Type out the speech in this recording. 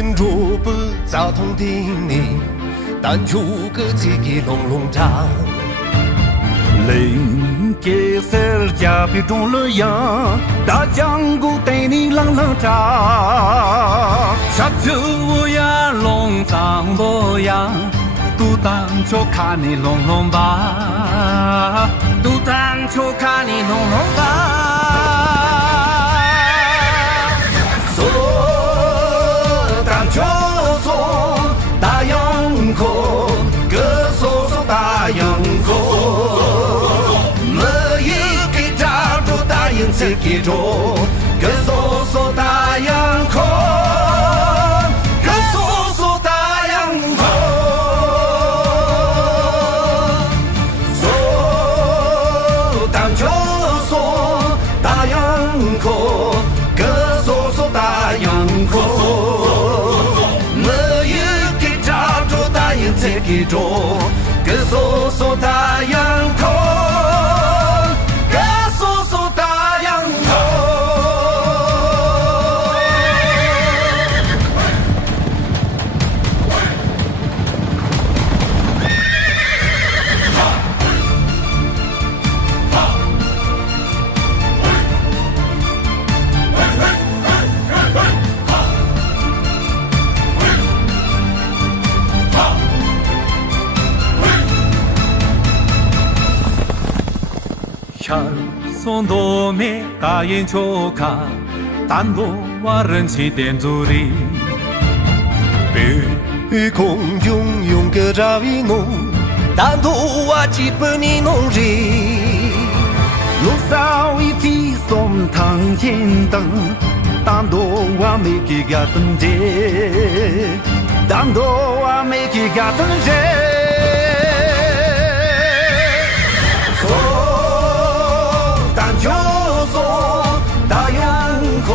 金竹不咋通的你，但出个几个隆隆炸。零给色加比中了样，大江古带你浪浪炸。下酒我呀龙藏我呀，独当就看你龙龙吧，独当就看你龙龙吧。说当就说大洋口，歌说说大洋口。自己着，歌嗦嗦大洋口，歌嗦嗦大洋口，嗦当就嗦大洋口，歌嗦嗦大洋口，没有给抓住大洋自己着，歌嗦嗦大洋口。son do me ta yin cho ka tan do wa ren chi den zu ri 被空中用个扎维弄，但头啊基本你弄人。路上一起送汤天灯，但多我没给个灯节，但多我没给个灯节。就说大洋口。